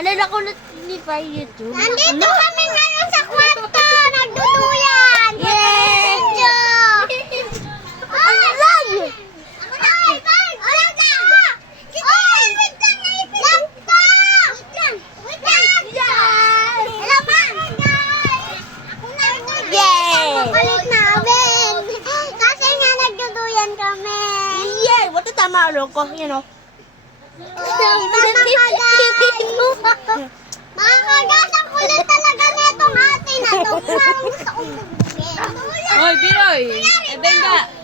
Alala ko ni Pai YouTube. Nandito kami ngayon sa kwarto. Nagduduyan. Yay! Video. Alay! Ay, Pai! Wait lang! Oy! Wait lang! Lang pa! Wait lang! Hello, Ma'am! Ako na po. Yay! Ang kulit namin. Kasi nga nagduduyan kami. Yay! What the tama ko, you know. Tama ka, guys. Mga kagas, ang kulit talaga netong ate na to. Parang gusto kong bubugin. Hoy, Biroy! Eh, venga!